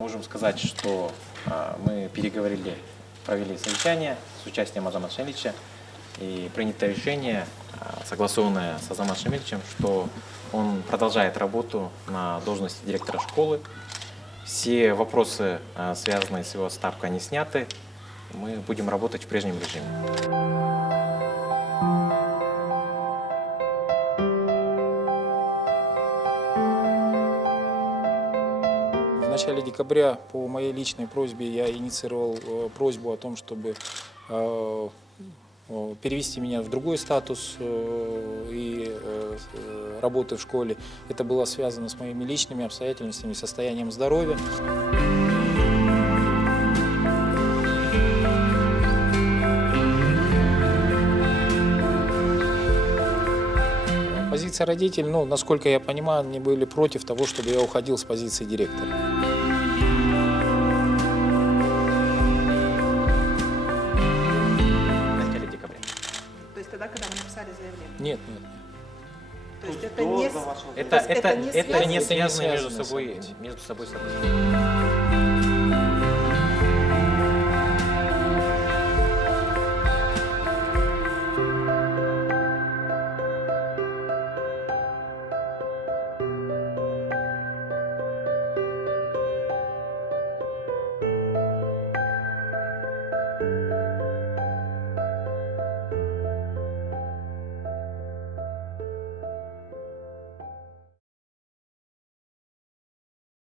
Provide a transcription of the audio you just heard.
Можем сказать, что мы провели совещание с участием Азамата Шамильевича, и принято решение, согласованное с Азаматом Шамильевичем, что он продолжает работу на должности директора школы. Все вопросы, связанные с его отставкой, они сняты. Мы будем работать в прежнем режиме. В начале декабря по моей личной просьбе я инициировал просьбу о том, чтобы перевести меня в другой статус и работы в школе. Это было связано с моими личными обстоятельствами, состоянием здоровья. Позиция родителей, насколько я понимаю, они были против того, чтобы я уходил с позиции директора. В начале декабря. То есть тогда, когда вы написали заявление? Нет. То есть это не Это не связано связано с между этим. собой события.